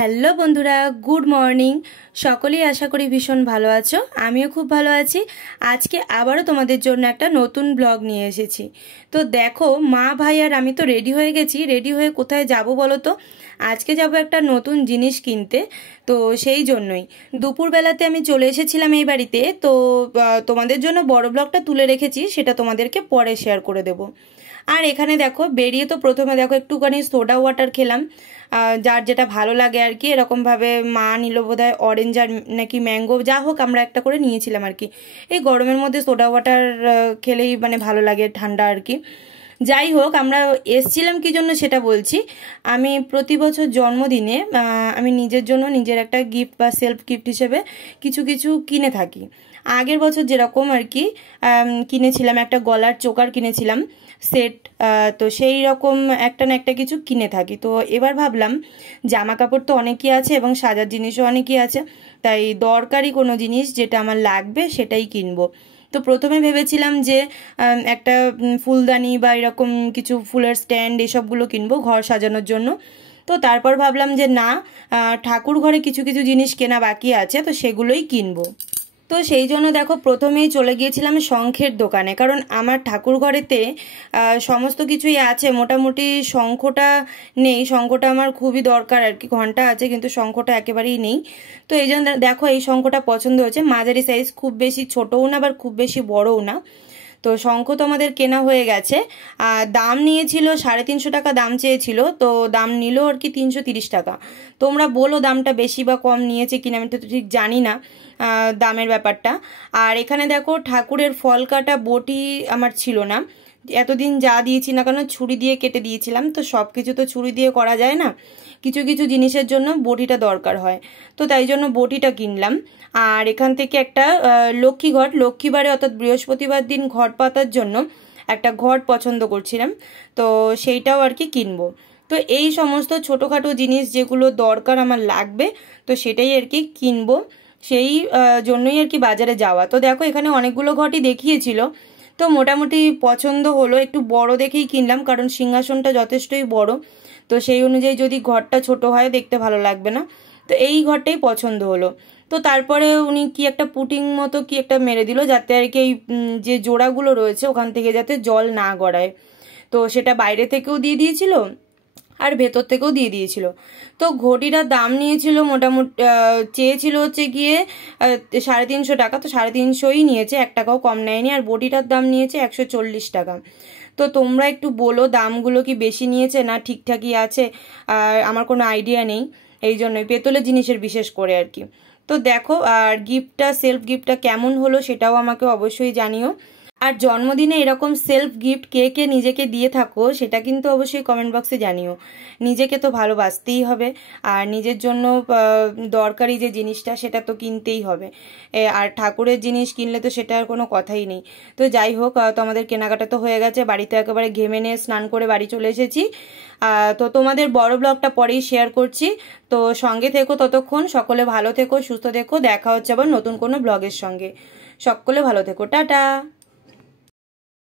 Hello বন্ধুরা, good morning. সকলেই আশা করি ভীষণ ভালো আছো, আমিও খুব ভালো আছি। আজকে আবারও তোমাদের জন্য একটা নতুন ব্লগ নিয়ে এসেছি। তো দেখো, মা ভাই আর আমি তো রেডি হয়ে গেছি। রেডি হয়ে কোথায় যাব বলো তো? আজকে যাব একটা নতুন জিনিস কিনতে। তো সেই জন্যই দুপুরবেলাতে আমি চলে এসেছিলাম এই বাড়িতে। তো তোমাদের জন্য বড় ব্লগটা তুলে রেখেছি, সেটা তোমাদেরকে পরে শেয়ার করে দেব। আর এখানে দেখো, বেরিয়ে তো প্রথমে দেখো একটুখানি সোডা ওয়াটার খেলাম, যার যেটা ভালো লাগে আর কি। এরকমভাবে মা নিল বোধহয় অরেঞ্জ আর নাকি ম্যাঙ্গো, যা হোক আমরা একটা করে নিয়েছিলাম আর কি। এই গরমের মধ্যে সোডা ওয়াটার খেলেই মানে ভালো লাগে, ঠান্ডা আর কি। যাই হোক, আমরা এসছিলাম কি জন্য সেটা বলছি। আমি প্রতি বছর জন্মদিনে আমি নিজের জন্য নিজের একটা গিফট বা সেলফ গিফট হিসেবে কিছু কিছু কিনে থাকি। আগের বছর যেরকম আর কি কিনেছিলাম, একটা গলার চোকার কিনেছিলাম সেট। তো সেই রকম একটা না একটা কিছু কিনে থাকি। তো এবার ভাবলাম জামা কাপড় তো অনেকই আছে এবং সাজার জিনিসও অনেকই আছে, তাই দরকারি কোনো জিনিস যেটা আমার লাগবে সেটাই কিনবো। তো প্রথমে ভেবেছিলাম যে একটা ফুলদানি বা এরকম কিছু ফুলের স্ট্যান্ড এসবগুলো কিনবো ঘর সাজানোর জন্য। তো তারপর ভাবলাম যে না, ঠাকুর ঘরে কিছু কিছু জিনিস কেনা বাকি আছে, তো সেগুলোই কিনবো। তো সেই জন্য দেখো প্রথমেই চলে গিয়েছিলাম শঙ্খের দোকানে, কারণ আমার ঠাকুর ঘরেতে সমস্ত কিছুই আছে, মোটামুটি শঙ্খটা নেই। শঙ্খটা আমার খুবই দরকার আর কি, ঘন্টা আছে কিন্তু শঙ্খটা একেবারেই নেই। তো এই জন্য দেখো এই শঙ্খটা পছন্দ হয়েছে, মাঝারি সাইজ, খুব বেশি ছোটও না আবার খুব বেশি বড়ও না। তো শঙ্খ তো আমাদের কেনা হয়ে গেছে। দাম নিয়েছিল 350 টাকা দাম চেয়েছিল, তো দাম নিল আর কি 330 টাকা। তোমরা বলো দামটা বেশি বা কম নিয়েছে কিনা, আমি তো ঠিক জানি না দামের ব্যাপারটা। আর এখানে দেখো ঠাকুরের ফল কাটা বটি আমার ছিল না। এতদিন যা দিয়েছি না কেন ছুরি দিয়ে কেটে দিয়েছিলাম, তো সব কিছু তো ছুরি দিয়ে করা যায় না, কিছু কিছু জিনিসের জন্য বটিটা দরকার হয়। তো তাই জন্য বটিটা কিনলাম। আর এখান থেকে একটা লক্ষ্মী ঘট, লক্ষ্মীবারে অর্থাৎ বৃহস্পতিবার দিন ঘট পাতার জন্য একটা ঘট পছন্দ করছিলাম, তো সেইটাও আর কি কিনবো। তো এই সমস্ত ছোটোখাটো জিনিস যেগুলো দরকার আমার লাগবে, তো সেটাই আর কি কিনবো। সেই জন্যই আর কি বাজারে যাওয়া। তো দেখো এখানে অনেকগুলো ঘটই দেখিয়েছিল, তো মোটামুটি পছন্দ হলো। একটু বড় দেখেই কিনলাম, কারণ সিংহাসনটা যথেষ্টই বড়, তো সেই অনুযায়ী যদি ঘরটা ছোট হয় দেখতে ভালো লাগবে না। তো এই ঘরটাই পছন্দ হলো। তো তারপরে উনি কি একটা পুটিং মতো কি একটা মেরে দিল, যাতে আর কি এই যে জোড়াগুলো রয়েছে ওখান থেকে যাতে জল না গড়ায়। তো সেটা বাইরে থেকেও দিয়ে দিয়েছিল আর ভেতর থেকেও দিয়ে দিয়েছিল। তো ঘটিটার দাম নিয়েছিল মোটামুটি, চেয়েছিল হচ্ছে গিয়ে 350 টাকা, তো 350ই নিয়েছে, 1 টাকাও কম নেয়নি। আর বটিটার দাম নিয়েছে 140 টাকা। তো তোমরা একটু বলো দামগুলো কি বেশি নিয়েছে না ঠিকঠাকই আছে, আর আমার কোনো আইডিয়া নেই, এই জন্যই পেতলের জিনিসের বিশেষ করে আর কি। তো দেখো, আর গিফটটা সেলফ গিফটটা কেমন হলো সেটাও আমাকে অবশ্যই জানিও। আর জন্মদিনে এরকম সেলফ গিফট কে কে নিজেকে দিয়ে থাকো সেটা কিন্তু অবশ্যই কমেন্ট বক্সে জানিও। নিজেকে তো ভালোবাসতেই হবে, আর নিজের জন্য দরকারি যে জিনিসটা সেটা তো কিনতেই হবে। আর ঠাকুরের জিনিস কিনলে তো সেটা আর কোনো কথাই নেই। তো যাই হোক, তো আমাদের কেনাকাটা তো হয়ে গেছে, বাড়িতে একেবারে ঘেমে নিয়ে স্নান করে বাড়ি চলে এসেছি। তো তোমাদের বড় ব্লগটা পরেই শেয়ার করছি, তো সঙ্গে থেকো। ততক্ষণ সকলে ভালো থেকো, সুস্থ থেকো, দেখা হচ্ছে আবার নতুন কোনো ব্লগের সঙ্গে। সকলে ভালো থেকো, টাটা।